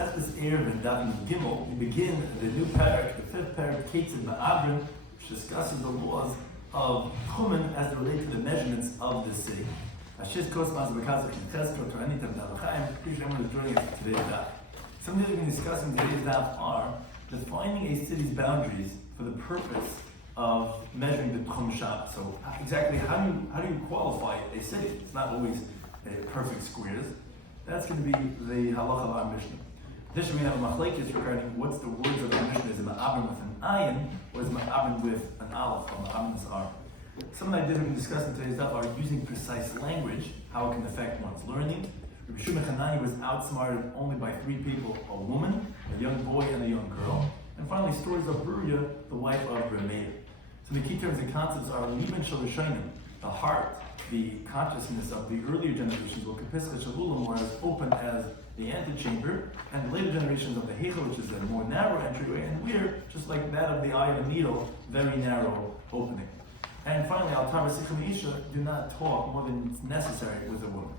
Masechtas Eruvin Daf Yomi, we begin the new parak, the fifth parak, Ketzid Ma'abrin, which discusses the laws of Chumen as they relate to the measurements of the city. Ashis corresponds to the Kazakh and Chesko to Anitam Dalachayim. Please everyone is joining us for today's daf. Some of the things we're discussing today's daf are defining a city's boundaries for the purpose of measuring the Tchum Shab. So exactly how do you qualify a city? It's not always perfect squares. That's going to be the halacha of our Mishnah. Additionally, we have a machlekes regarding what's the words of our Mishnah. Is it ma'abrin with an ayin, or is it ma'abrin with an aleph, or ma'abrin with ar? Some of the ideas we're going to discuss in today's daf are using precise language, how it can affect one's learning. Rabbi Shloimy was outsmarted only by three people: a woman, a young boy, and a young girl. And finally, stories of Bruria, the wife of Remeir. So the key terms and concepts are liben shalashanim, the heart, the consciousness of the earlier generations, will kapiska shalulam, were as open as the antechamber, and the later generations of the heichel, which is a more narrow entryway, and we're just like that of the eye of a needle, very narrow opening. And finally, al tavar sichum isha, do not talk more than is necessary with a woman.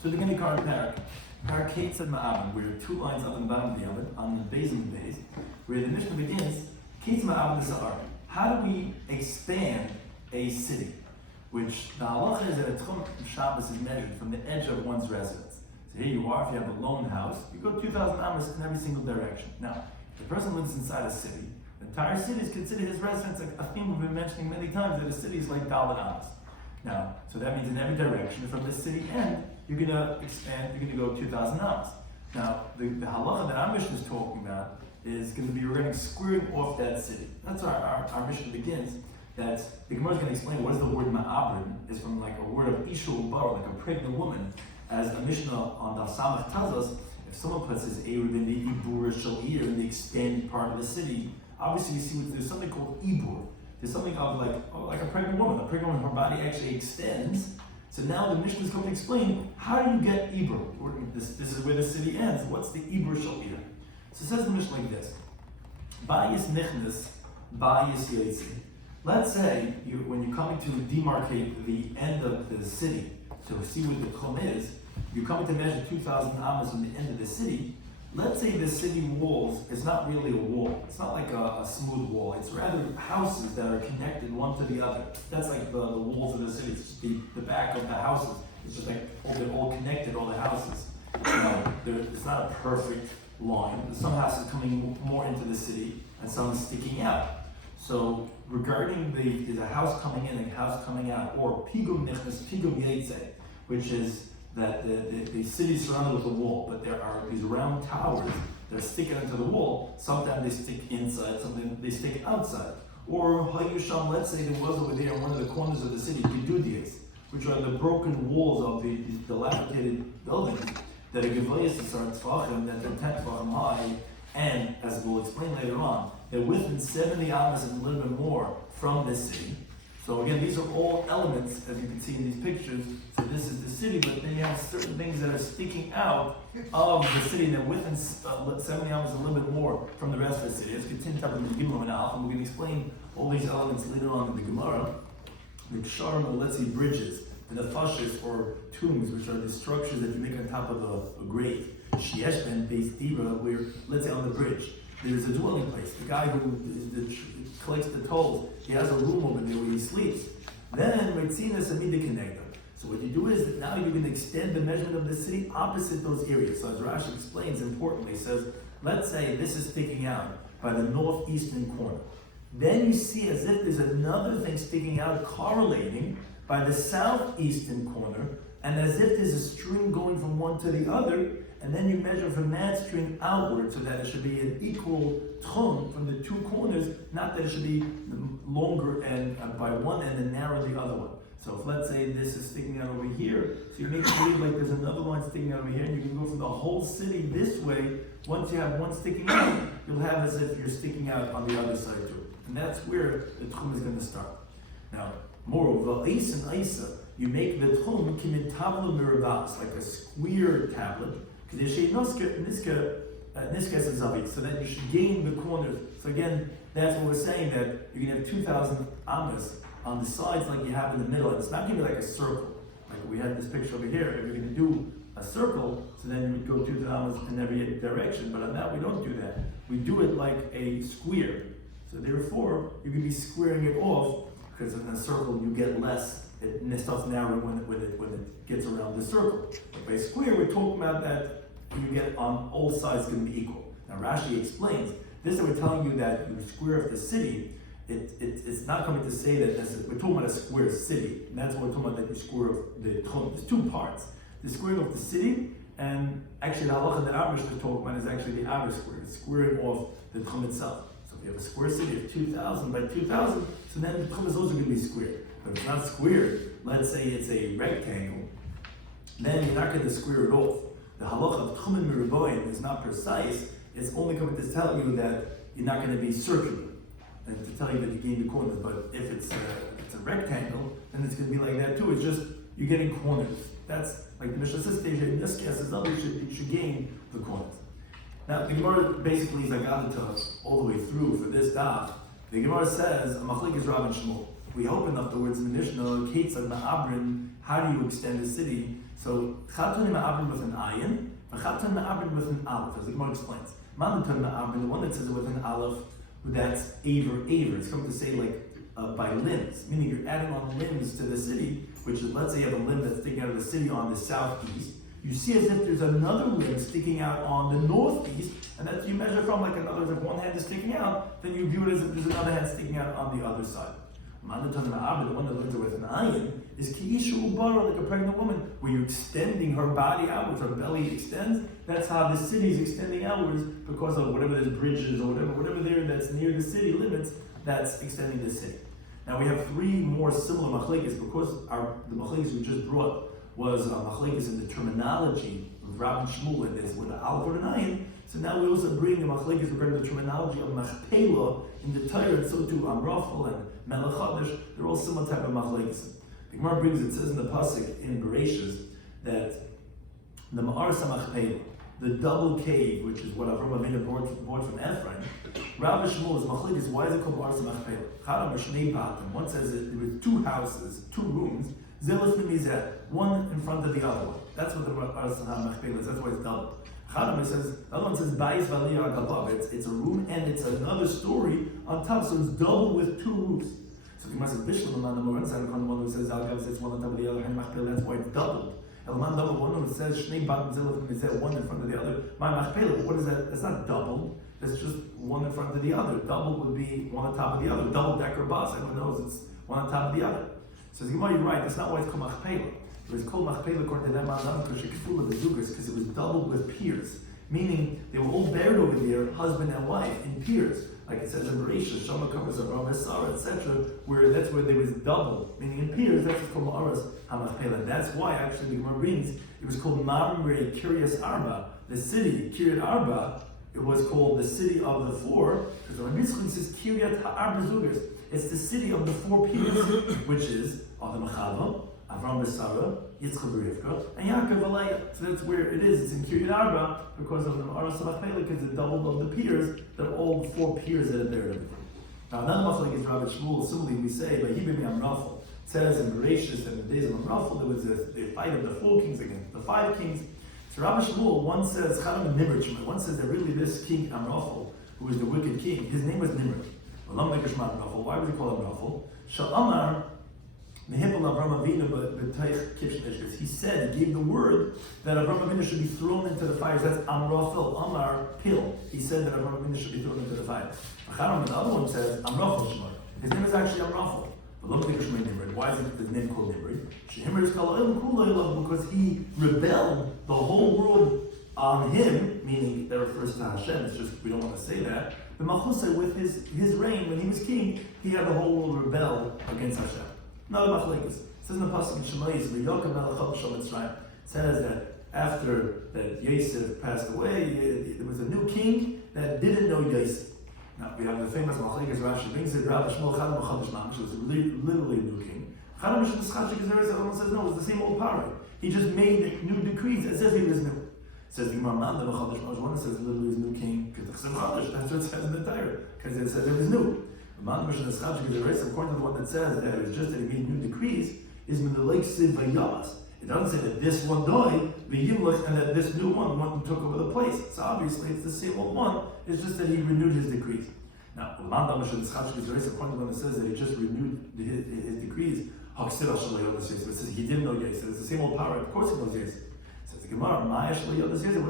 So the beginning card parak Ketzid Ma'abrin, where two lines up and bottom of the other, on the base of the base, where the Mishnah begins, Ketzid Ma'abrin Sa'ar. How do we expand a city? Which the halacha is that a Tchum Shabbos is measured from the edge of one's residence. So here you are, if you have a lone house, you go 2,000 amos in every single direction. Now, if the person lives inside a city, the entire city is considered his residence. A theme we've been mentioning many times, that a city is like Dalet amos. Now, so that means in every direction, from the city end, you're going to expand, you're going to go 2,000 amos. Now, the halacha that our mission is talking about is going to be, we're going to squaring off that city. That's our mission begins. That the Gemara is going to explain what is the word ma'abrin, is from like a word of isha ubar, like a pregnant woman. As a Mishnah on the Samach tells us, if someone puts his Eruvin the ibur shiur in the expanded part of the city, obviously we see there's something called ibur. There's something of like a pregnant woman. A pregnant woman, her body actually extends. So now the Mishnah is going to explain, how do you get ibur? This is where the city ends. What's the ibur shiur? So it says the Mishnah like this: Bayis nichnas, bayis yotzi. Let's say when you're coming to demarcate the end of the city, to see what the tchum is, you're coming to measure 2,000 amos from the end of the city. Let's say the city walls is not really a wall. It's not like a smooth wall. It's rather houses that are connected one to the other. That's like the walls of the city. It's just the back of the houses. It's just like they're all connected, all the houses. It's not a perfect line. Some houses coming more into the city and some sticking out. So regarding the house coming in and house coming out, or pigum nichnas, pigum yetze, which is that the city is surrounded with a wall, but there are these round towers that are sticking into the wall. Sometimes they stick inside, sometimes they stick outside. Or hayusham, let's say there was over there in one of the corners of the city, gedudias, which are the broken walls of the dilapidated buildings that are gevayas are tzvachim, that they're 10 tzvachim high, and as we'll explain later on, they're within 70 amos and a little bit more from this city. So again, these are all elements, as you can see in these pictures. So this is the city, but then you have certain things that are sticking out of the city, and they're within 70 amos and a little bit more from the rest of the city. Let's continue to the Gimel and Alpha, and we're going to explain all these elements later on in the Gemara. The Ksharim, or let's say bridges, the nefashis, or tombs, which are the structures that you make on top of a grave. Shieshben based dira, where, let's say on the bridge, there's a dwelling place. The guy who collects the tolls, he has a room over there where he sleeps. Then, Reitzinas Amida Connector. So what you do is that now you're going to extend the measurement of the city opposite those areas. So as Rashi explains importantly, he says, let's say this is sticking out by the northeastern corner. Then you see as if there's another thing sticking out correlating by the southeastern corner, and as if there's a string going from one to the other, and then you measure from that string outward so that it should be an equal tchum from the two corners, not that it should be longer and by one end and narrow the other one. So if let's say this is sticking out over here, so you make it believe like there's another one sticking out over here, and you can go from the whole city this way. Once you have one sticking out, you'll have as if you're sticking out on the other side too. And that's where the tchum is going to start. Now, moreover, Eis and Isa, you make the tchum kimin tabla miravas, like a square tablet, so that you should gain the corners. So again, that's what we're saying, that you're going to have 2,000 amos on the sides like you have in the middle. And it's not going to be like a circle. Like we had this picture over here. If you're going to do a circle, so then you would go 2 tamas in every direction. But on that, we don't do that. We do it like a square. So therefore, you can be squaring it off, because in a circle you get less. It starts narrowing when it gets around the circle. But by square, we're talking about that you get on all sides going to be equal. Now Rashi explains, this that we're telling you that the square of the city, it's not coming to say that we're talking about a square city. And that's what we're talking about, that the square of the Tchum. There's 2 parts. The squaring of the city, and actually the halacha that Abish is talking about is actually the outer square. It's squaring off the Tchum itself. So if you have a square city of 2,000 by 2,000, so then the Tchum is also going to be squared. But if it's not squared, let's say it's a rectangle, then you're not going to square it off. The halacha of Tchum and Miraboim is not precise. It's only coming to tell you that you're not going to be circular, and to tell you that you gain the corners. But if it's a rectangle, then it's going to be like that too. It's just you're getting corners. That's like the Mishnah says. In this case, you should gain the corners. Now the Gemara basically is Agadata all the way through for this daf. The Gemara says a machlik is Rav and Shmuel. We open up the words in the Mishnah. Ketzad ma'abrin. How do you extend the city? So chatun ma'abrin with an ayin, chatun ma'abrin with an aleph. As the Gemara explains. Manatan ma'abrin, the one that says it with an aleph, that's aver. It's coming to say like by limbs, meaning you're adding on limbs to the city, which is, let's say you have a limb that's sticking out of the city on the southeast. You see as if there's another limb sticking out on the northeast, and that you measure from, like, in other words, if one hand is sticking out, then you view it as if there's another hand sticking out on the other side. Manatan ma'abrin, the one that learns it with an ayin, is ki'ishu ubara, like a pregnant woman, where you're extending her body outwards, her belly extends. That's how the city is extending outwards, because of whatever there's bridges or whatever there that's near the city limits, that's extending the city. Now we have 3 more similar machlekes, because the machlekes we just brought was machlekes in the terminology of Rav and Shmuel, and this with the aleph or the ayin. So now we also bring the machlekes regarding the terminology of machpelah in the Torah, and so too Amrafel and Melech Chadash. They're all similar type of machlekes. The Gemara brings, it says in the pasuk in Bereshis that the Ma'ar Samachpelah, the double cave, which is what Avraham Avinu bought from Ephraim, Rav and Shmuel is machlekes. Why is it called Ma'ar Samachpelah? Chadam Shnei Batim. One says that there were 2 houses, 2 rooms, Zilif Mimizet, one in front of the other one. That's what the Ma'ar Samachpelah is. That's why it's double. Chadam, says, the other one says Bayis Valiyah Agabav. It's a room and it's another story on top, so it's double with 2 roofs. So the Gemara says Bishlam on the one side, the one who says Al Gav, it's one on top of the other, and Machpelah, that's why it's doubled. Elman double, one who says Shnei Batim Zilif Mimizet, one in front of the other. My Machpelah, what is that? That's not doubled. That's just one in front of the other. Double would be one on top of the other. Double decker bus. Everyone knows it's one on top of the other. So the Gemara, you're right. That's not why it's called Machpelah. It was called Machpelah according to them because it was doubled with piers. Meaning they were all buried over there, husband and wife, in piers. Like it says in Bereshit, Shama covers Avraham, Sarah, etc., where that's where there was double, meaning in piers. That's what's called Ma'aras HaMachpelah. That's why actually the Gemara brings it was called Mamre Kiryas Arba, the city Kiryat Arba. It was called the city of the 4 because when Mitzvah says Kiryat Ha'arba Zugers, it's the city of the 4 piers, which is Adam Chava, Avraham, Sarah, Yitzchak, Rivka, and Yaakov Aliyah. So that's where it is. It's in Kiryat Arba because of the Ma'aras HaMachpelah, because it doubled of the piers. They're all 4 piers that are there. Now another machlek is Rabbi Shmuel. Similarly, we say by Yibim Amrafel. It says in Bereshis that in the days of Amrafel there was a fight of the 4 kings against the 5 kings. So Rabbi Shmuel, one says Chadam and Nimrod. One says that really this king Amrafel, who was the wicked king, his name was Nimrod. Why was he called Amrafel? Sha'amar. He said, he gave the word that Avraham Avinu should be thrown into the fire. That's Amrafel, Amar, Pil. He said that Avraham Avinu should be thrown into the fire. The other one says Amrafel Shemar. His name is actually Amrafel. Why is his name called Nimrod? Because he rebelled the whole world on him, meaning that refers to Hashem. It's just we don't want to say that. The Malchusay, with his reign when he was king, he had the whole world rebel against Hashem. Another machlekes. It says in the pasuk in Shemais, "V'yokem melech Shom Mitzrayim." Says that after that Yosef passed away, there was a new king that didn't know Yosef. Now we have the famous machlekes. Rashi brings it. Rabbi Shmuel Chadam Chadash Mamish was literally a new king. Chadam Mishpaschach Gezeres. Everyone says no, it's the same old power. He just made new decrees as if he was new. Says the Gemara Manda Chadash Mamish. One says literally is new king because it's Chadash. That's what it says in the Torah because it says it was new. According to the one that says that it was just that he made new decrees, is when the lake said Vayas. It doesn't say that this one died, and that this new one went and took over the place. So obviously it's the same old one, it's just that he renewed his decrees. Now, according to when it says that he just renewed his decrees, it says he didn't know Yosef. It's the same old power, of course he knows Yosef. It says the Gemara, what do you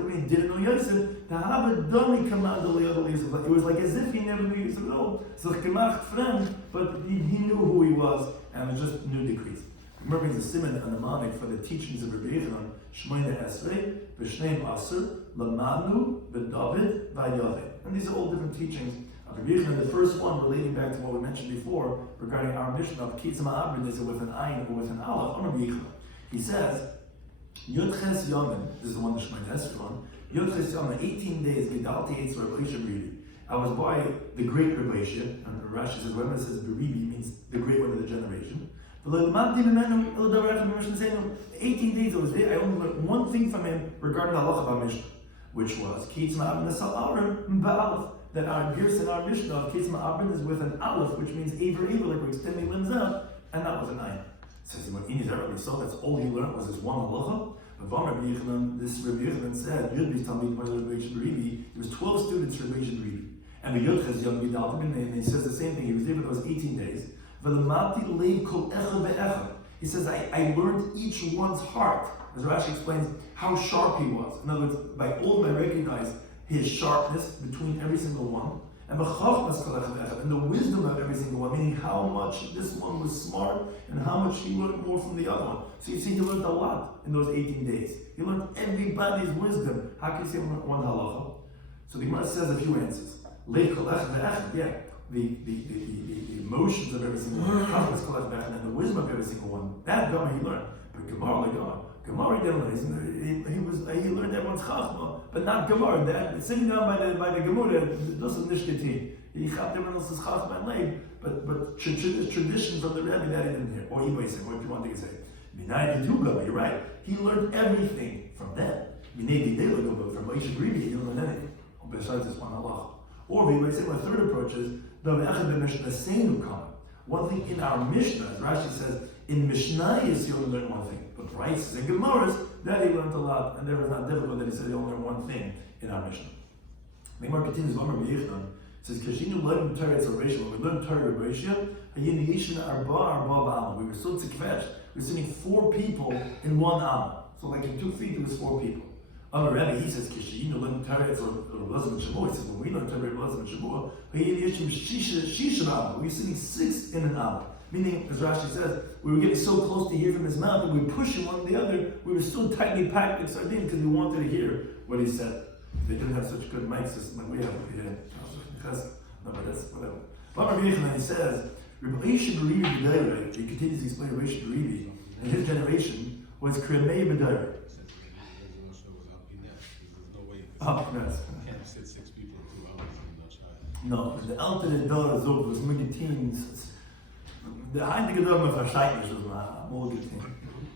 mean he didn't know Yosef? It was like as if he never knew Yosef at all. So gemacht friend, but he knew who he was, and it was just new decrees. Gemara brings a simon and a mnemonic for the teachings of Rabbi Yochanan, Shmoyne Esrei, B'Shneim Aser, Lamanu, B'David, V'Yaveh. And these are all different teachings of Rabbi Yochanan. The first one relating back to what we mentioned before regarding our mission of Kitzim Ha'abrin, is it with an ayin or with an aleph on Rabbi Yochanan. He says, Yudches Yomin, this is the one the Shmoyne Esrei on, Yudches Yomin, 18 days, Gedalti Eitz Rabbi Shloimy. I was by the great Rabbi Shloimy, and Rashi says, when it says Beribi, means the great one of the generation. 18 days I was there, I only learned one thing from him regarding the halacha of our Mishnah, which was that our gears in our Mishnah of Kitzma Abrin is with an aleph, which means Aver, like we're extending limbs out, and that was an ayin. Says he went in his Arabic, so that's all he learned was this one halacha. But this Rabbi Yochanan said, there was 12 students for Rabbi Shloimy. And the Yudches Young Vidaltim, and he says the same thing, he was there for those 18 days. He says, I learned each one's heart. As Rashi explains, how sharp he was. In other words, by all I recognize his sharpness between every single one, and the wisdom of every single one, meaning how much this one was smart and how much he learned more from the other one. So you see, he learned a lot in those 18 days. He learned everybody's wisdom. How can you say one halacha? So the Gemara says a few answers. Yeah. The emotions of every single one, and the wisdom of every single one. That Gemara he learned. But Gemara he didn't learn. He learned everyone's chachma, but not Gemara. That sitting down by the Gemara doesn't nishketin. He chapped everyone else's chachma and leg, but tradition from the Rebbe that he didn't hear. Or he said, what do you want to say? You're right. He learned everything from them. From Moshe Rabbeinu, he didn't learn anything besides this one halacha. Or we say my third approach is the same comment. One thing in our Mishnah, as Rashi says, in Mishnah you only learn one thing. But Rice and Gemaras, that he learned a lot, and there was not difficult that he said he only learned one thing in our Mishnah. The Gemara continues, Rabbi Yochanan says, Kashinu learned Torah Tzarveshim, when we learned Torah Rebbeishia, we were so tzikvesh, we were sitting 4 people in one amma. So like in 2 feet, there was 4 people. Other Rebbe, he says, Kishinu learned Torah Tzarveshim, he says, when we learned Torah Tzarveshim, we were sitting 6 in an amma. Meaning, as Rashi says, we were getting so close to hear from his mouth that we push him one to the other. We were so tightly packed in sardines because we wanted to hear what he said. They didn't have such good mic system like we have over here. No, but that's whatever. But Rabbi Yochanan, he says, he continues to explain Rabbi Shloimy, and his generation was Kremei B'Dayrei. Oh, yes. You can't sit 6 people in 2 hours and not shy. No, the Alte Dor Zog was Megatins. The Heilige Dogma versteht nicht, was man mal getan.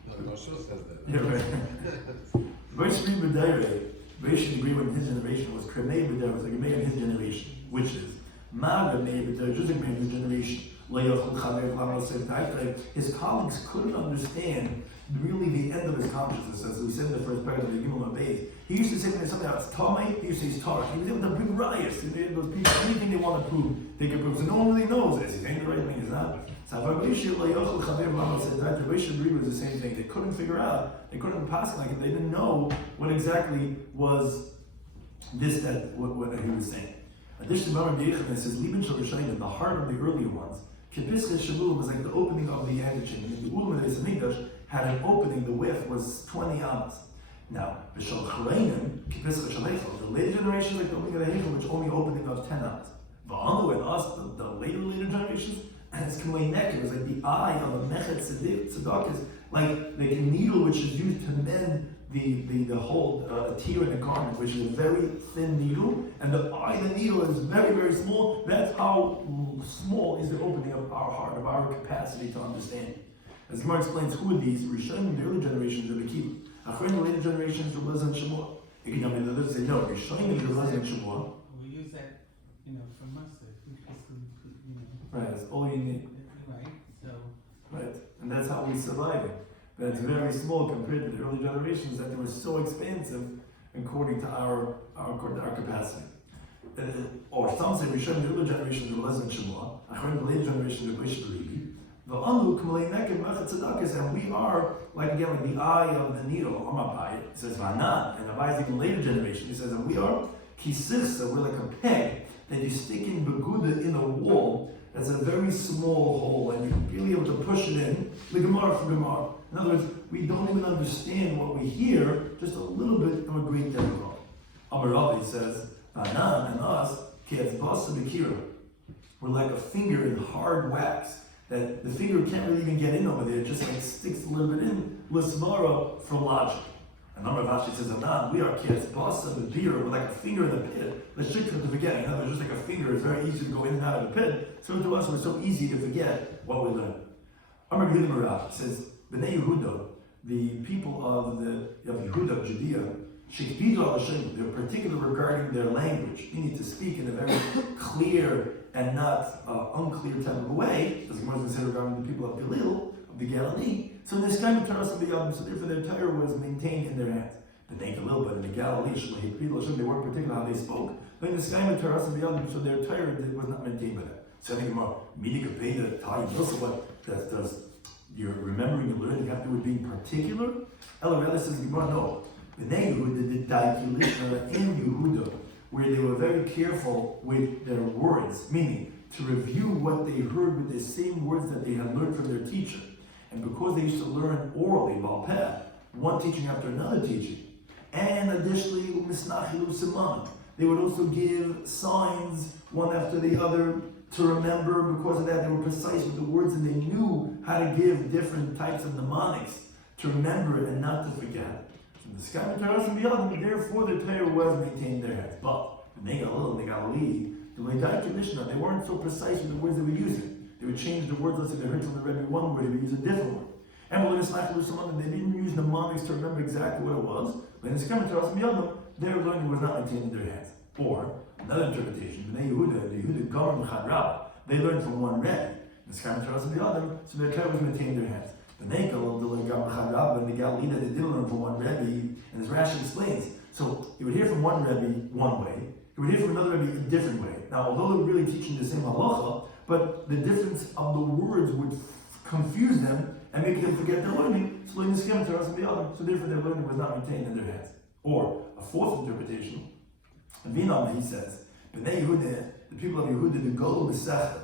No, the Moshe says that. Yeah, right. Very Shloimy B'Dayrei, very Shloimy when his generation was Kremei B'Dayrei, was like a man in his generation, which is Ma Kremei B'Dayrei, just like man in his generation. His colleagues couldn't understand really the end of his consciousness, as we said in the first part of the Yomim Beis. He used to say when something else, Tomei, he used to say he's Torah. He was able to bring riots. Those people, anything they want to prove, they can prove. So no one really knows, is he saying the right thing, is not. So Rabbi Shloimy was the same thing. They couldn't figure out, they couldn't pass it like it. They didn't know what exactly was this, that, what he was saying. Additionally, Rabbi Yochanan says, Liban Shel Rishonim, the heart of the earlier ones, Kepischa Shavul was like the opening of the antigen. And the Ulam of the Mikdash had an opening, the width was 20 amas. Now, the Shal Chareinim, Kepischa Shalechel, the later generation, like the opening of the Hechel, which only opening of 10 amas. Va'anu and us, the later generations, and it's Kamei Nek, it was like the eye of a Mechet Tzedek is like a needle which is used to mend the whole tear in the garment, which is a very thin needle, and the eye of the needle is very, very small. That's how small is the opening of our heart, of our capacity to understand. As Gemara explains, who are these? Rishonim, the early generations of the Kiva. Achrein, the later generations, Rebbe and Shemua. Again, the others say, no, Rishonim, Rebbe and Shemua. We use that, from us, Right, that's all you need. Right, so. Right, and that's how we survive it. but it's very small compared to the early generations that they were so expansive according to our capacity. Or some say we show the early generations of less than Shemua, according to the later generations of Rabbi Shloimy. And we are, like again, like the eye of the needle, Amapai, it says Vanan, and Abai is even later generation, he says, and we are Kisirsa, we're like a peg that you stick in Beguda in a wall, that's a very small hole, and you're really able to push it in, the Gemara for Gemara. In other words, we don't even understand what we hear, just a little bit, and we're great there wrong. Amarabi says, Vanan and us, Kiatzbasa Bekira, we're like a finger in hard wax, that the finger can't really even get in over there, it just like sticks a little bit in, Lismara for logic. And Amar Vashi says, Anan, we are kids, boss of the beer, we're like a finger in the pit. Let's trick them to forget. In other words, just like a finger, it's very easy to go in and out of the pit. So to us, it's so easy to forget what we learn. Amar Yehuda Marav says, B'nai Yehuda, the people of Yehuda, of Judea, they're particular regarding their language, meaning to speak in a very clear and not unclear type of a way, as Gemara says regarding the people of Galil, of the Galilee. So in this kind of Torah, so therefore their Torah was maintained in their hands. But they a little bit in the Galilee, they weren't particular how they spoke. But in this kind of Torah, so their Torah was not maintained by that. So I think about meaning pay the time. Also, what does your remembering and learning have to do with being particular? Ella says Gemara, no. B'nai Yehuda did Daikilishna in Yehuda, where they were very careful with their words, meaning to review what they heard with the same words that they had learned from their teacher. And because they used to learn orally, Balpeh, one teaching after another teaching, and additionally, they would also give signs one after the other to remember. Because of that, they were precise with the words and they knew how to give different types of mnemonics to remember it and not to forget. The sky and Torah from the other, therefore the Torah was maintained in their heads. But the Galilee, the Leidai tradition, they weren't so precise with the words they were using. They would change the words, let's say they heard from the Rebbe one word, they would use a different word. And they didn't use mnemonics to remember exactly what it was. But in the sky and Torah from the other, their learning was not maintained in their heads. Or another interpretation, the Yehuda Garam Chadrab, they learned from one Rebbe. The sky and Torah from the other, so their Torah was maintained in their heads. The Nekel, the Galilee, they didn't learn from one Rebbe, and as Rashi explains, so you would hear from one Rebbe one way, you would hear from another Rebbe a different way. Now, although they're really teaching the same halacha, but the difference of the words would confuse them and make them forget their learning, so learning the Shem Torah and the other, so therefore their learning was not maintained in their heads. Or, a fourth interpretation, Vinam, he says, B'nai Yehuda, the people of Yehuda, the Gol B'Sechel,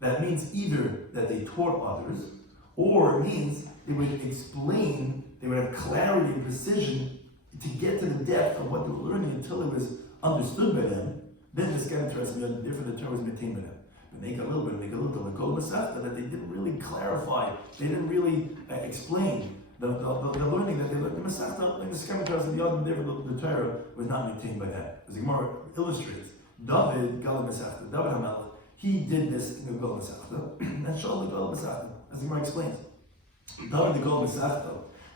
that means either that they taught others, or it means they would explain, they would have clarity and precision to get to the depth of what they were learning until it was understood by them. Then the Shem Torah, therefore the Torah was maintained by them. But make a little bit that they didn't really clarify, they didn't really explain the learning that they learned. The Masechta, like the Shem Torah and the other, therefore the Torah was not maintained by them. As the Gemara illustrates, David Gal Masechta, David HaMelech, he did this in the Gal Masechta, and Shaul the Gal Masechta, as the Gemara explains. David the Gal Masechta,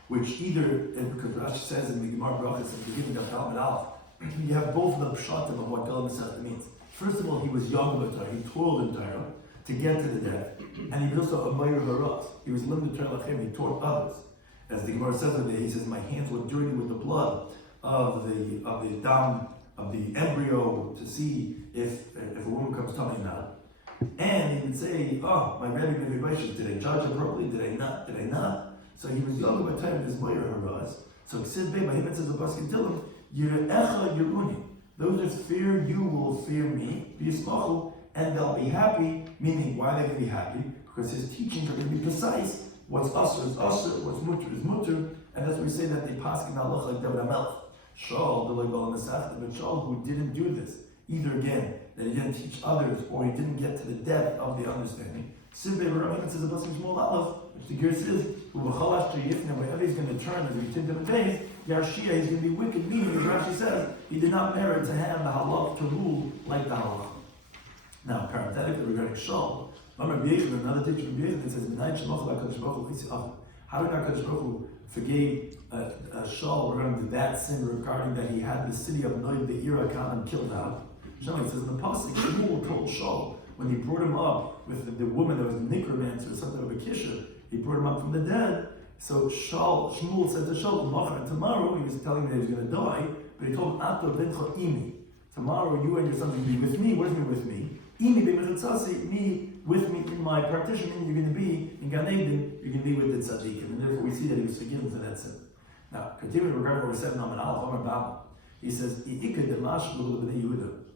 which either, because Rashi says in the Gemara Brachas at the beginning of Talmud Aleph, you have both the pshatim of what Gal Masechta means. First of all, he was young with Torah, he toiled in Torah to get to the depth, and he was also a Meir Haras. He was limited to Torah Lachem, he taught others. As the Gemara says over there, he says, my hands were dirty with the blood of the dam, of the embryo, to see if a woman comes tummy or not. And he would say, oh, my Rebbe gave me questions, did I judge appropriately, did I not? So he was young with Torah, his Meir Haras. So Ksiv Bey, Mahimah says, the Baskin Tillim, Yire'echa Yeruni. Those that fear you will fear me, b'yismachu, and they'll be happy. Meaning, why are they going to be happy? Because his teachings are going to be precise. What's usher is usher, what's mutter is mutter, and that's why we say that they pass in halacha like David HaMelech. Shaul, the Legal Masechta, but Shaul who didn't do this, either again that he didn't teach others or he didn't get to the depth of the understanding. Sibbe Baramim says about some small aleph, which the gear says, wherever he's going to turn as we tint him in days, Yarshia, he's going to be wicked, meaning, as Rashi says, he did not merit to have the halach to rule like the halach. Now, parenthetically regarding Shaul, another teacher from Yechon, it says, how did HaKadosh Baruch Hu forgave Shaul regarding that sin, regarding that he had the city of Noid, the Ira, come and killed out? Shaul, it says in the Pasuk, Shmuel told Shaul, when he brought him up with the woman that was the necromancer, something of a kisher, he brought him up from the dead, So Shmuel said to Shaul, tomorrow he was telling me that he was going to die, but he told him, Ato v'ncha imi. Tomorrow you and your son will be with me. What does it mean with me? Imi b'mechatzasi, me with me in my partition, meaning you're going to be in Gan Eden, you're going to be with the tzaddikim. And therefore we see that he was forgiven for that sin. Now, continuing regarding what we said in Amen Aleph, Omer Baba, he says,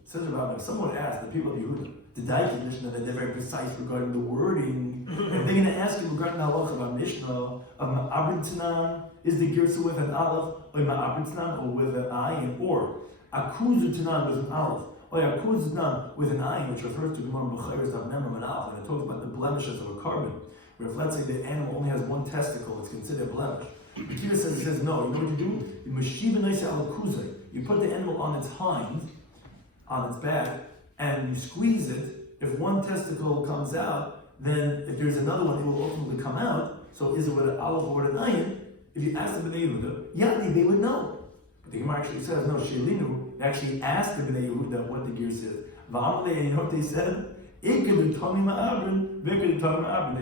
says about if someone asked the people of Yehuda, the Daiki Mishnah, that they're very precise regarding the wording, and they're going to ask you regarding the halacha of Mishnah, of Ma'abrin Tanan, is the Girsa with an Aleph, or Ma'abrin Tanan, or with an Ayin, or Akuzu Tanan with an Aleph, or Akuzu Tanan with an Ayin, which refers to Gemara B'chayres of Memram and Aleph, and it talks about the blemishes of a carbon. Where if let's say the animal only has one testicle, it's considered a blemish. The Kira says, no, you know what you do? You put the animal on its hind, on its back, and you squeeze it. If one testicle comes out, then if there's another one, it will ultimately come out. So is it with an aleph or an ayin? If you ask the Bnei Yehuda, Yadi, they would know. But the Gemara actually says, no, Shelinu, they actually asked the Bnei Yehuda what the gear says. And you know what they said? They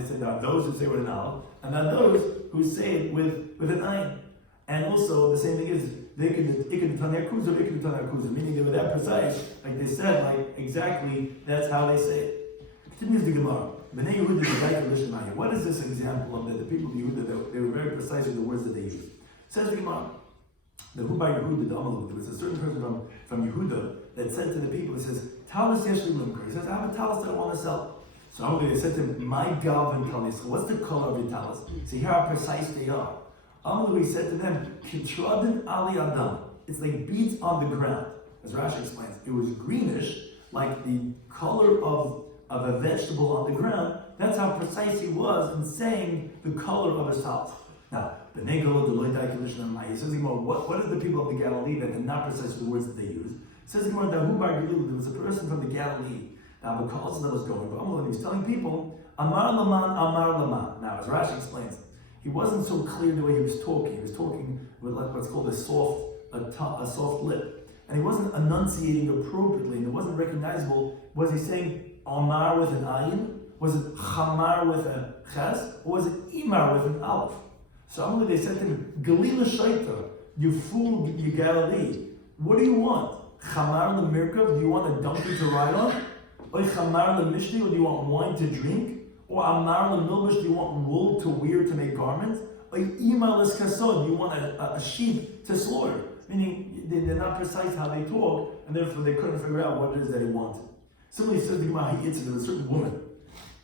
said, there are those who say with an aleph, and there are those who say it with an ayin. And also, the same thing is, meaning they were that precise, like they said, like exactly, that's how they say it. Continues the Gemara. What is this example of that the people of Yehuda, they were very precise with the words that they used? Says the Gemara, the who by Yehuda, the Amalek, there was a certain person from Yehuda that said to the people, he says, Talis Yeshli Limker. He says, I have a talis that I want to sell. So Amalek, they said to him, my Galvin Talis, what's the color of your talis? So here how precise they are. Amalek said to them, Kitradin Ali Adam. It's like beads on the ground. As Rashi explains, it was greenish, like the color of a vegetable on the ground. That's how precise he was in saying the color of his talis. Now, the Negalo, the Loidai Commission on Maya, says, what are the people of the Galilee that are not precise with the words that they use? Says there was a person from the Galilee, now the cause that was going, but he was telling people, Amar Laman, Amar Laman. Now, as Rashi explains, he wasn't so clear the way he was talking. He was talking with like what's called a soft lip. And he wasn't enunciating appropriately, and it wasn't recognizable. Was he saying Amar with an ayin? Was it Chamar with a ches? Or was it Imar with an aleph? So they said to him, Galila Shaita, you fool, you Galilee. What do you want? Chamar l'mirkav, do you want a donkey to ride on? Or Chamar l'mishti, or do you want wine to drink? Or Amar l'milbish, do you want wool to wear to make garments? Or Imar l'skasod, do you want a sheep to slaughter? Meaning, they're not precise how they talk, and therefore they couldn't figure out what it is that he wanted. Similarly, says the Gemara, there was a certain woman.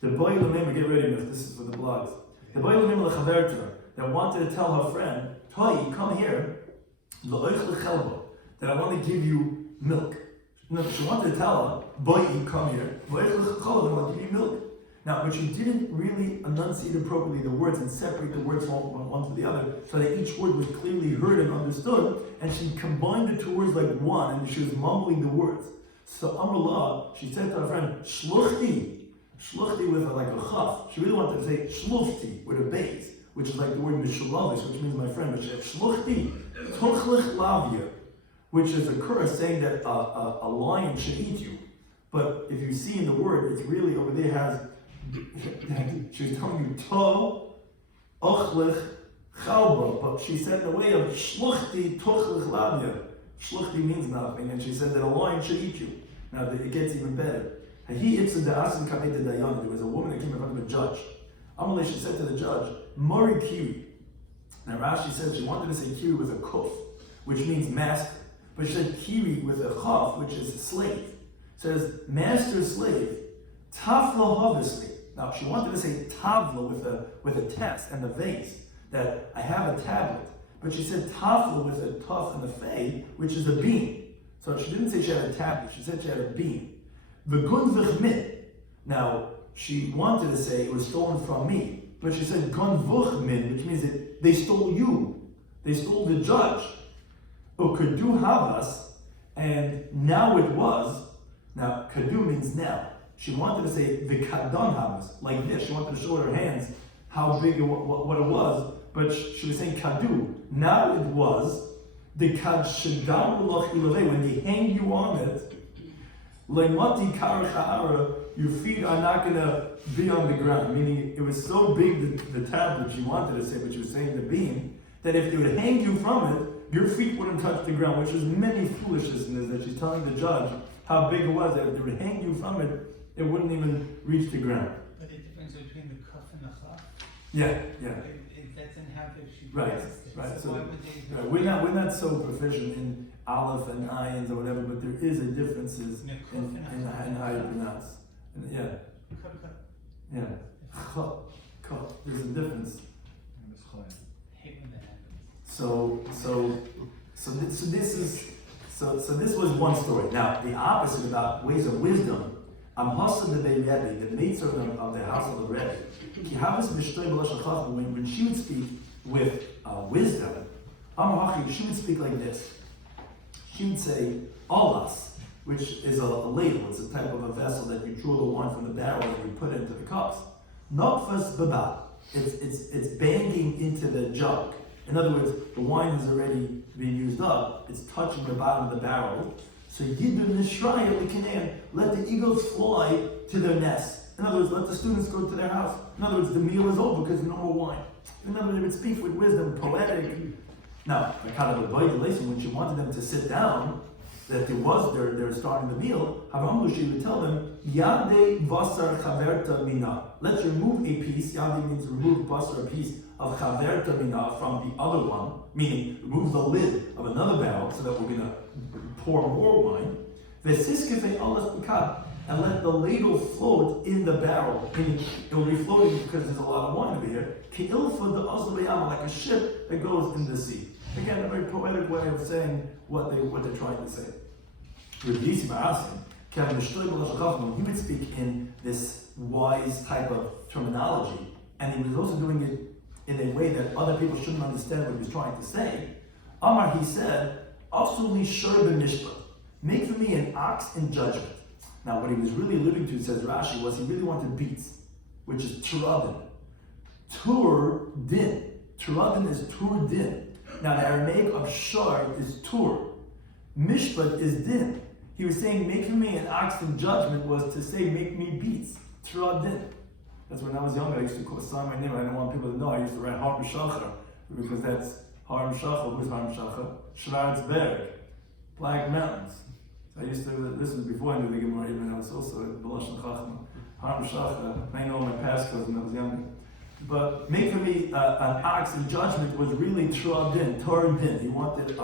The boy l'mem, get ready, this is for the blogs. The boy l'mem l'chaverta, that wanted to tell her friend, Toy, come here, that I want to give you milk. No, she wanted to tell her, boy, come here, I want to give you milk. Now, but she didn't really enunciate appropriately the words and separate the words from one to the other, so that each word was clearly heard and understood, and she combined the two words like one, and she was mumbling the words. So Amrullah, she said to her friend, shluchti with like a chaf. She really wanted to say shlufti with a base, which is like the word mishulavish, which means my friend. But she said shluchti, tuchlich lavia, which is a curse saying that a lion should eat you. But if you see in the word, it's really over there has, she's telling you to, ochlich, chalba, but she said in the way of shluchti, tuchlich lavia. Shluchti means nothing, and she said that a lion should eat you. Now it gets even better. There was a woman that came in front of a judge. Amalei, she said to the judge, Mori Kiri. Now Rashi said she wanted to say Kiri with a kuf, which means master. But she said Kiri with a chaf, which is slave. It says, master, slave, tafla obviously. Now she wanted to say tavla with a test and a vase, that I have a tablet. But she said tafla with a taf and a fei, which is a beam. So she didn't say she had a tablet, she said she had a beam. V'gun v'chmin. Now, she wanted to say it was stolen from me, but she said gun v'chmin, which means that they stole you. They stole the judge. Ukadu havas, and now it was. Now, kadu means now. She wanted to say v'kadon havas, like this. She wanted to show her hands how big what it was, but she was saying kadu. Now it was the kad shedam l'ach ilavei, when they hang you on it. Leimati karach ha'ara, your feet are not going to be on the ground. Meaning, it was so big, the tablet she wanted to say, but she was saying the beam, that if they would hang you from it, your feet wouldn't touch the ground, which is many foolishness that she's telling the judge how big it was, that if they would hang you from it, it wouldn't even reach the ground. But the difference between the kuf and the chaf, Yeah. that's in how she Right. So why would they? Right. We're not so proficient in aleph and ayins or whatever, but there is a differences in how you pronounce. And yeah. There's a difference. Hate when that happens. So this was one story. Now the opposite about ways of wisdom. Amhasa the Rebbe, the maidservant of the household of Rebbe. When she would speak with wisdom, she would speak like this. She would say alas, which is a ladle. It's a type of a vessel that you draw the wine from the barrel and you put it into the cups. Nokfas baba. It's banging into the jug. In other words, the wine has already been used up. It's touching the bottom of the barrel. So Yidun Nishraya Likanan, let the eagles fly to their nests. In other words, let the students go to their house. In other words, the meal is over because no more wine. In other words, they would speak with wisdom, poetic. Now, when she wanted them to sit down, that they're starting the meal, she would tell them, Yade Basar Chaverta Mina. Let's remove a piece, Yade means remove Basar, a piece of Chaverta Mina from the other one, meaning remove the lid of another barrel so that we're going to pour more wine. And let the ladle float in the barrel. Meaning it will be floating because there's a lot of wine over here. Like a ship that goes in the sea. Again, a very poetic way of saying what they're trying to say. He would speak in this wise type of terminology, and he was also doing it in a way that other people shouldn't understand what he was trying to say. Amar, he said, Asuli shur b'mishpat. Make for me an ox in judgment. Now, what he was really alluding to, says Rashi, was he really wanted beets, which is turabin. Tur din. Turabin is tur din. Now, the Aramaic of shar is tur. Mishpat is din. He was saying, make for me an ox in judgment was to say, make me beets. Tur din. That's when I was younger, I used to sign my name. I didn't want people to know. I used to write Har Mishachar, because that's Har Mishachar. Who's Har Mishachar? Schwartzberg. Black Mountains. I used to listen before I knew the Gemara, even I was also at B'lashon Chachma. Har Mishachar. I know my past cousin when I was younger. But make for me an ox in judgment was really Turadin, Turadin. He wanted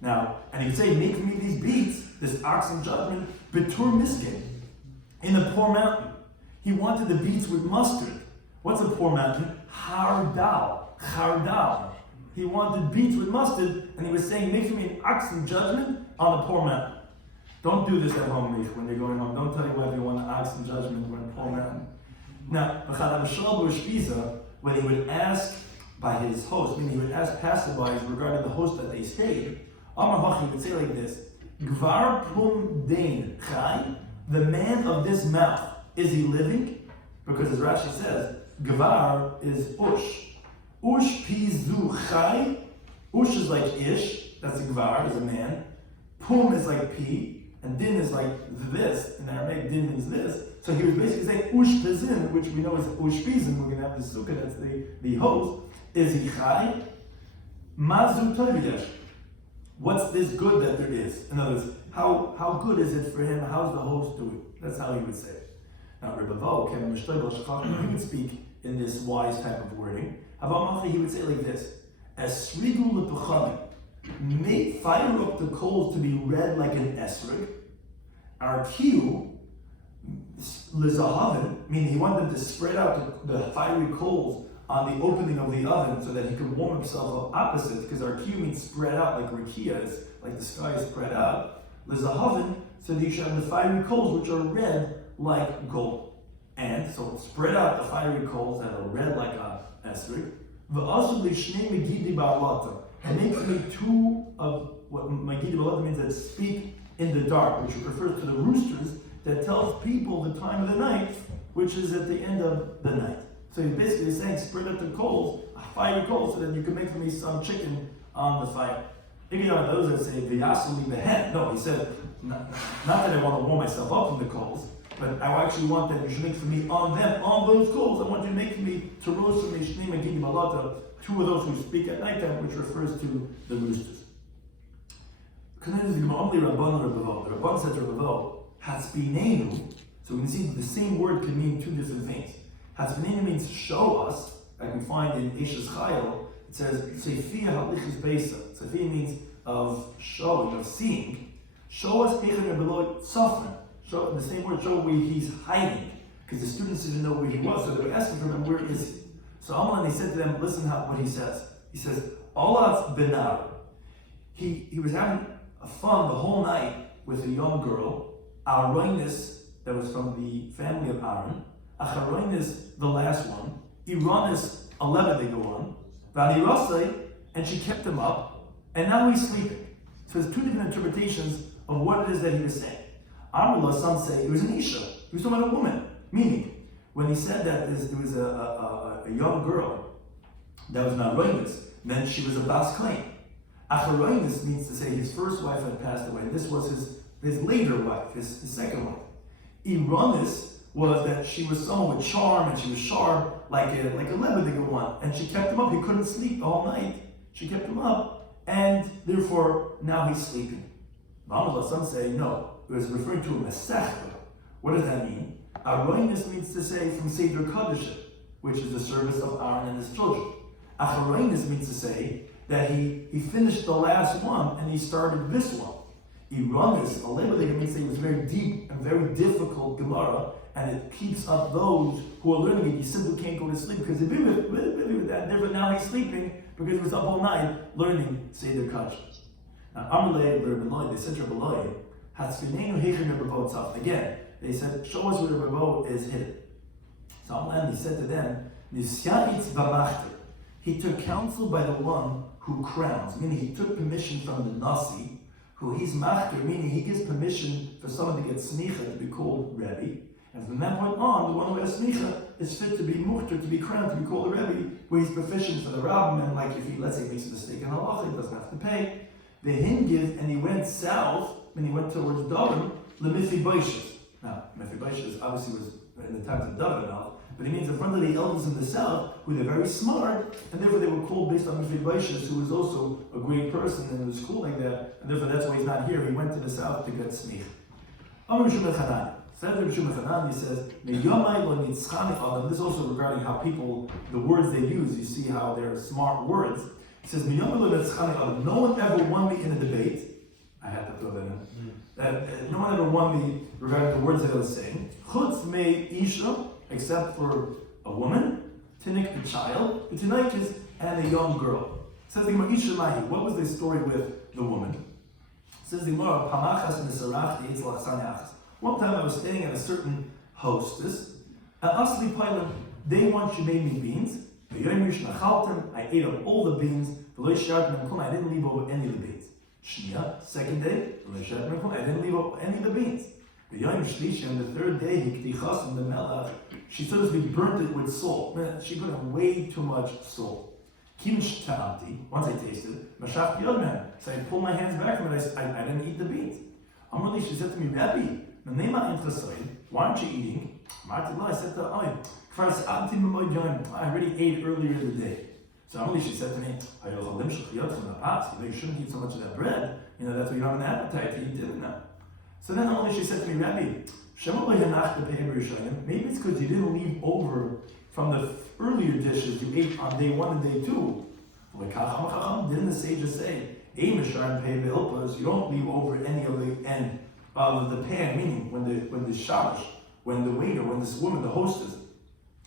now, and he would say, make for me these beets, this ox in judgment, Betur Miskin, in a poor mountain. He wanted the beets with mustard. What's a poor mountain? Chardal. He wanted beets with mustard, and he was saying, make for me an ox in judgment on a poor mountain. Don't do this at home, Mich, when you're going home. Don't tell your wife you want an ox in judgment when a poor mountain. Now, when he would ask by his host, meaning he would ask passerbys regarding the host that they stayed, Amar he would say like this, Gvar plum dain chai, the man of this mouth, is he living? Because as Rashi says, Gvar is ush. Ush pizu chai, ush is like ish, that's a gvar, is a man. Pum is like pi, and din is like this. In Aramaic, din means this. So he was basically saying ush pizin, which we know is ush pizin. We're going to have the sukkah, that's the host. Is he chai? Mazu toviyesh. What's this good that there is? In other words, how good is it for him? How's the host doing? That's how he would say it. Now, Rebbe Vo, he would speak in this wise type of wording. He would say like this: Esrigu lepuchamin, make fire up the coals to be red like an esrig. Arkiu lezahavin, meaning he wanted them to spread out the fiery coals on the opening of the oven so that he could warm himself up opposite, because arkiu means spread out like rakia, is like the sky is spread out. Lezahavin, so that you should have the fiery coals which are red like gold. And so spread out the fiery coals that are red like a esrig. And make for me two of what Magidi Balata means, that speak in the dark, which refers to the roosters that tells people the time of the night, which is at the end of the night. So he's basically saying, spread out the coals, fiery coals, so that you can make for me some chicken on the fire. If you know those that say Vyasuli Behen, no, he said not that I want to warm myself up from the coals, but I actually want that you should make for me on them, on those coals. I want you to make for me, to roast for me, shneim and gidim alata, two of those who speak at nighttime, which refers to the roosters. The Rabban said to Rabban, Haspinenu, so we can see the same word can mean two different things. Haspinenu means show us, like we find in Eshes Chayil, it says, Seifia halichis beisa. Seifia means of showing, of seeing. Show us Heichen below suffering. Show the same word, show where he's hiding. Because the students didn't know where he was, so they were asking from him, where is he? So Amalan, he said to them, listen what he says. He says, Olatz benar. He was having fun the whole night with a young girl, Aroinis, that was from the family of Aaron, Acharoinis, the last one, Ironis, 11 they go on, Vanirosai, and she kept him up, and now he's sleeping. So there's two different interpretations of what it is that he was saying. Amrullah, some say it was an Isha, he was talking about a woman, meaning, when he said that there was a young girl that was not Aroinis, then she was a Bas Klein. Acharoinis means to say his first wife had passed away. This was his later wife, his second wife. Ironis was that she was someone with charm, and she was sharp, like a lebedigger one, and she kept him up. He couldn't sleep the whole night. She kept him up, and therefore now he's sleeping. Some say no, it was referring to a mesechta. What does that mean? Aroinis means to say from Seder Kaddish, which is the service of Aaron and his children. Acharoinis means to say that he finished the last one and he started this one. Ironis, a lebedigger means that it was very deep and very difficult Gemara, and it keeps up those who are learning it. You simply can't go to sleep because they've been with that. Therefore, now he's sleeping because he was up all night learning Seder Kaddish. Now, Amalei, Rabbi, they said to Rabbi, Hatzvinenu Heichen Rebavot. Again, they said, show us where the Rebavot is hidden. So Amalei, he said to them, Nisya'itz b'machter. He took counsel by the one who crowns, meaning he took permission from the Nasi, who he's machter, meaning he gives permission for someone to get smicha to be called Rebbe. And from that point on, the one who has smicha is fit to be muhter, to be crowned, to be called a Rebbe, where he's proficient for the rabbin, and like if he, let's say, makes a mistake in halacha, he doesn't have to pay. The Hingiv, and he went south, and he went towards David, Lemephibosheth. Now, Mephibosheth obviously was in the times of David now, but he means in front of the elders in the south, who they're very smart, and therefore they were called based on Mephibosheth, who was also a great person and was cool like that, and therefore that's why he's not here. He went to the south to get smich. Says Rabbi Shloimy Schwartzberg, he says, this is also regarding how people, the words they use, you see how they're smart words. He says, no one ever won me in a debate. I had to throw that in. No one ever won me regarding the words that I was saying. Chutz me isha, except for a woman, tinik, a child, and a young girl. Says the Gemara, Isha Mahi, what was the story with the woman? Says the Gemara, Pamachas Nisarachti Yitzlach Sanachas. One time I was staying at a certain hostess, and Asli Pilot, day one she made me beans. I ate up all the beans. I didn't leave over any of the beans. Shnia, second day, I didn't leave over any of the beans. The Yom Shlishi, on the third day, the melach, she so to speak burnt it with salt. She put in way too much salt. Kimsh ta'amti, once I tasted, mashach yodman. So I pulled my hands back from it. I didn't eat the beans. Amrli, she said to me, Rabbi, why aren't you eating? I said to her, I already ate earlier in the day. So Amrli, she said to me, you shouldn't eat so much of that bread. That's why you don't have an appetite to eat dinner now. So then only she said to me, Rabbi, maybe it's because you didn't leave over from the earlier dishes you ate on day one and day two. Didn't the sages say, you don't leave over any of the end of the pan, meaning when the shamash, when the waiter, when this woman, the hostess,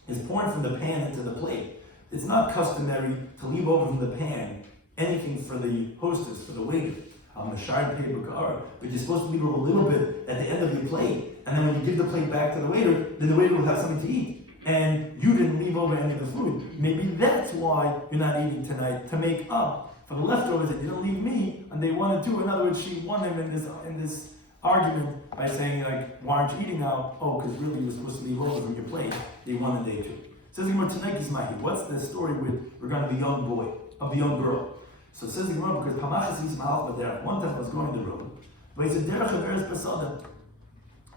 is pouring from the pan into the plate. It's not customary to leave over from the pan anything for the hostess, for the waiter. But you're supposed to leave over a little bit at the end of your plate, and then when you give the plate back to the waiter, then the waiter will have something to eat. And you didn't leave over any of the food. Maybe that's why you're not eating tonight, to make up for the leftovers that you didn't leave me, and they wanted to. In other words, she won him in this argument by saying, like, why aren't you eating now? Oh, because really you were supposed to leave over from your plate. They won and day two. Says the Gemara, tonight is Mahi. What's the story regarding the young boy, of the young girl? So it says the Gemara, because Pamachas is Malach Baderach. One time I was going on the road, But he said, Derech of Eretz Pasadim.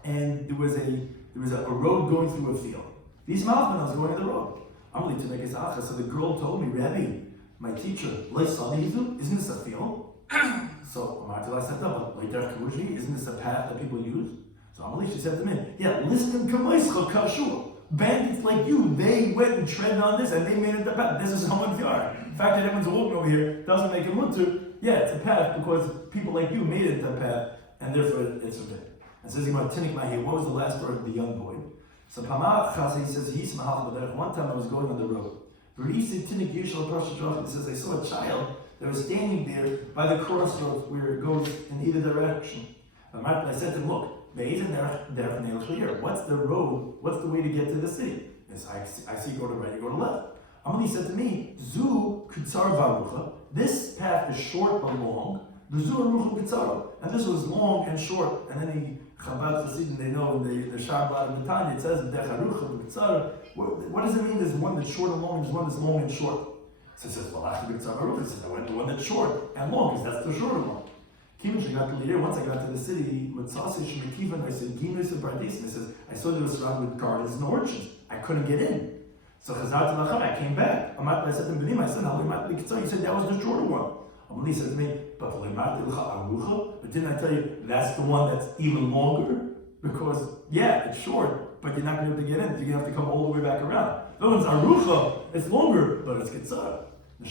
And there was a road going through a field. These Malachman was going on the road. Amali to make his acha. So the girl told me, Rabbi, my teacher, isn't this a field? So Amarti said, no, but isn't this a path that people use? So Amali, she said to me, yeah, listen to Kashur. Bandits like you, they went and treaded on this and they made it the path. This is someone's yard. The fact that everyone's walking over here doesn't make it mutter. Yeah, it's a path because people like you made it the path and therefore it's okay. And says what was the last word of the young boy? So he says, one time I was going on the road. He says, I saw a child that was standing there by the crossroads where it goes in either direction. I said to him, look, what's the road? What's the way to get to the city? I see you go to right, you go to left. Amali said to me, Zu Kutsar Varucha. This path is short but long. The Zu Arucha Kutsar. And this was long and short. And then he Chabad Chassidim, they know in the Shabbat and the Tanya, it says Dech Arucha Kutsar. What does it mean? There's one that's short and long, there's one that's long and short. So it says, well, after Kutsar Arucha, it says, I went to one that's short and long, because that's the shorter one. Once I got to the city, I said, I said, I saw they were surrounded with gardens and orchards. I couldn't get in. So I came back. I said to him, you said that was the shorter one. He said to me, but didn't I tell you that's the one that's even longer? Because, yeah, it's short, but you're not going to be able to get in. You're going to have to come all the way back around. No one's arucha, it's longer, but it's kitzar. I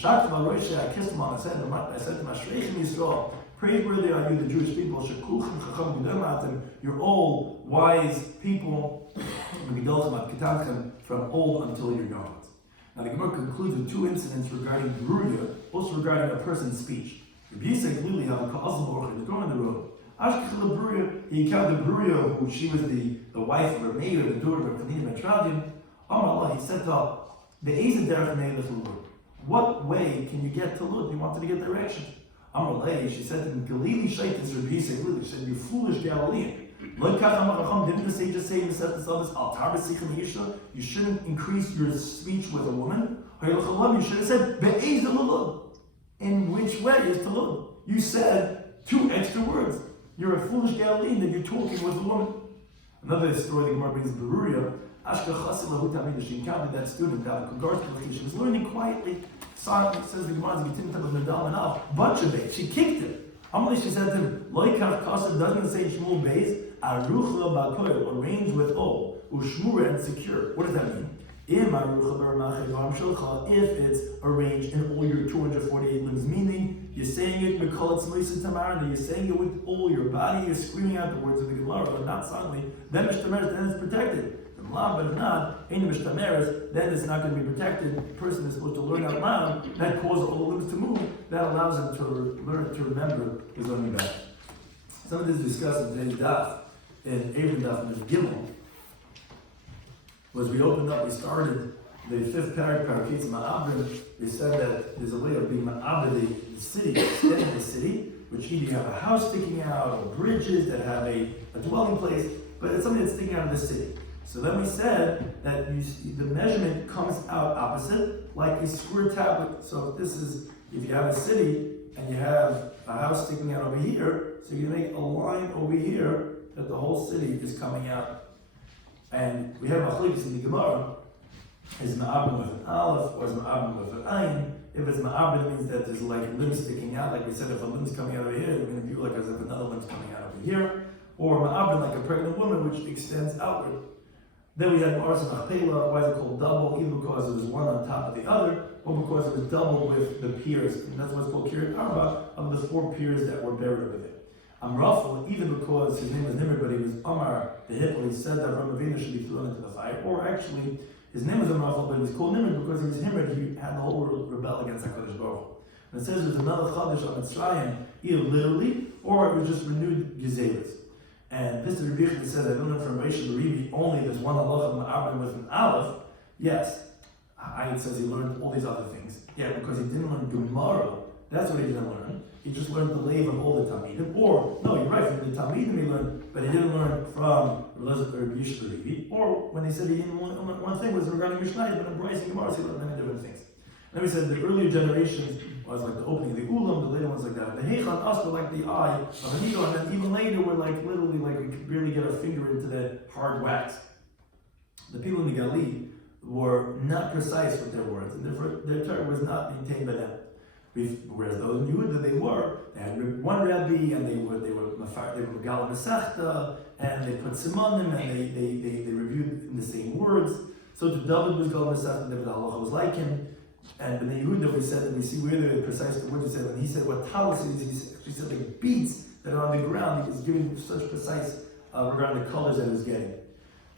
kissed him on the head. I said to him, Yisrael, praiseworthy are you, the Jewish people, you're all wise people, from old until you're young. Now the Gemara concludes with two incidents regarding Beruria, also regarding a person's speech. Rabbi Yisrael clearly had a Ka'azim going on the road. He encountered Beruria, who she was the wife of her mayor, the daughter of Kanina Metradim. Allah, he said to her, what way can you get to Lud? He wanted to get directions. She said to him, Galili Shaitis, Rabbi Yisrael, she said, you foolish Galilean. Didn't the sages say in the Sefer you shouldn't increase your speech with a woman? You should have said, in which way is to Lud? You said 2 extra words. You're a foolish Galilean that you're talking with a woman. Another story the Gemara brings Beruria. She encountered that student, she was learning quietly. Silently, says the Gemara, bunch of it. She kicked him. She said to him, doesn't say Shmuel Beis, Aruchla Bakoil, arranged with all, Ushmura and secure. What does that mean? If it's arranged in all your 248 limbs, meaning you're saying it you're saying it with all your body, you're screaming out the words of the Gemara, but not silently, then it's protected. But if not, then it's not going to be protected. The person is supposed to learn out loud. That causes all the limbs to move. That allows him to learn to remember his learning back. Some of this is discussed in today's Daf, in Eruvin Daf, and Gimel. Was we opened up, we started the 5th paragraph, we said that there's a way of being ma'abed the city, extending the city, which either you have a house sticking out, or bridges that have a dwelling place, but it's something that's sticking out of the city. So then we said that the measurement comes out opposite, like a square tablet. So if you have a city and you have a house sticking out over here, so you make a line over here that the whole city is coming out. And we have machlokes in the Gemara, is ma'abed with an aleph or is ma'abed with an ayin. If it's ma'abed, it means that there's like limbs sticking out. Like we said, if a limb's coming out over here, you're going to view like as if another limb's coming out over here. Or ma'abed, like a pregnant woman, which extends outward. Then we had Ma'aras and Machpelah. Why is it called double? Either because it was one on top of the other, or because it was double with the piers. And that's what's called Kiryat Arba, of the 4 piers that were buried over there. Amrafel, even because his name was Nimrod, but he was Amar, the Hitler, he said that Ram Avinu should be thrown into the fire. Or actually, his name was Amrafel, but he was called Nimrod because he was Nimrod. He had the whole world rebel against HaKadosh Baruch Hu. And it says there's another Chadash on Mitzrayim, either literally, or it was just renewed Gezeres. And this is Rabbi Shloimy that says, I don't know from Reish L'Ribi, only there's one halacha ma'abed with an aleph. Yes, Ayat says he learned all these other things. Yeah, because he didn't learn Gemara. That's what he didn't learn. He just learned the lave of all the Talmidim. Or, no, you're right, from the Talmidim he learned, but he didn't learn from Rabbi Shloimy. Or, when he said he didn't learn, one thing was regarding Mishnah, but embracing Gemara, so he learned many different things. And then we said the earlier generations was like the opening of the ulam, the later ones like that. The heichan us were like the eye of a needle, and then even later we're like literally like we could barely get our finger into the hard wax. The people in the Gali were not precise with their words, and therefore their Torah was not maintained by them. Whereas those in Yehuda, they had one rabbi, and they were Megala Masechta, and they put Simonim, and they reviewed in the same words. So to David was Megala Masechta, and David Halacha was like him. And when the Yehuda, we said that we see where the precise the words he said. When he said what talis is, he said like beads that are on the ground. He was giving such precise regarding the colors that he was getting.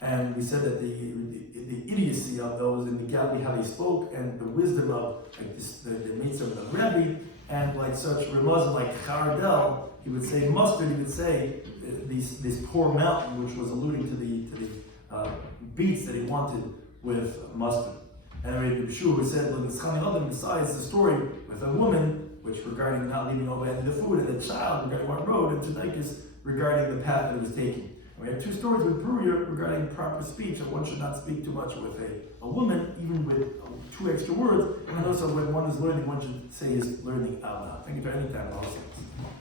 And we said that the idiocy of those in the Gali, how they spoke, and the wisdom of like this, the mitzvah of the Rebbe, and like such remazim like Chardel, he would say mustard. He would say this poor mountain, which was alluding to the beets that he wanted with mustard. And Rabbi Shloimy said, "Look, it's coming other besides the story with a woman, which regarding not leaving over any of the food, and the child regarding what road, and Tonikas regarding the path that it was taking." We have two stories with Perugia regarding proper speech, and one should not speak too much with a woman, even with 2 extra words, and also when one is learning, one should say his learning out loud. Thank you for any time also.